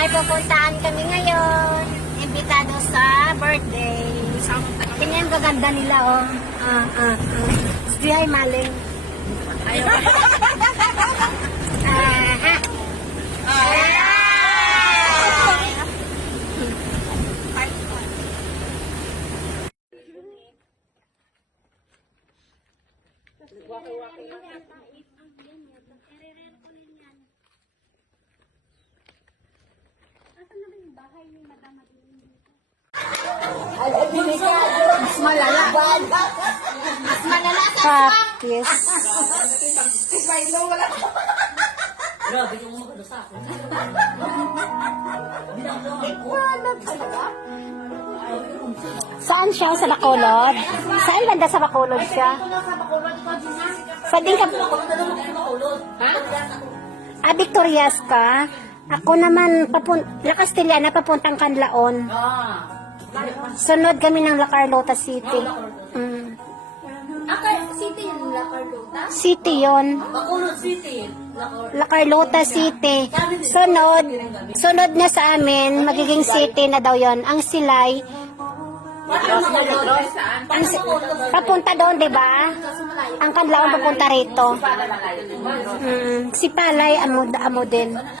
may pupuntahan kami ngayon. Imbitado sa birthday. Tingnan ang gaganda nila, oh. Say hi, Maling. Mas malala. Mas malala sa Practice. Grabe yung mga kado sa akin. Saan siya? Sa Bacolod? Saan banda sa Bacolod siya? Sa din ka... Victorias ka? Ako naman, La Castellana, papuntang Canlaon. Sunod kami ng La Carlota City. City yung La Carlota. City yon. Bacolod City. La Carlota City. Sunod na sa amin, magiging city na daw yon. Ang Silay, papunta doon, di ba? Ang Canlaon papunta rito. Si Palay, amo din.